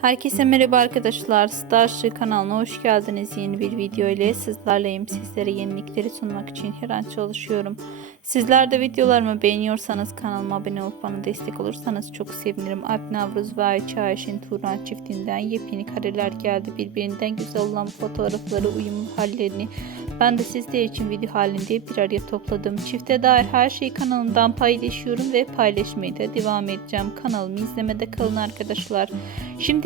Herkese merhaba arkadaşlar. Starship kanalına hoş geldiniz. Yeni bir video ile sizlerleyim. Sizlere yenilikleri sunmak için her an çalışıyorum. Sizler de videolarımı beğeniyorsanız kanalıma abone olup bana destek olursanız çok sevinirim. Alp Navruz ve Ayça Ayşin Turan çiftinden yepyeni kareler geldi. Birbirinden güzel olan fotoğrafları, uyumlu hallerini ben de sizler için video halinde bir araya topladım. Çifte dair her şeyi kanalımdan paylaşıyorum ve paylaşmaya da devam edeceğim. Kanalımı izlemede kalın arkadaşlar. Şimdilik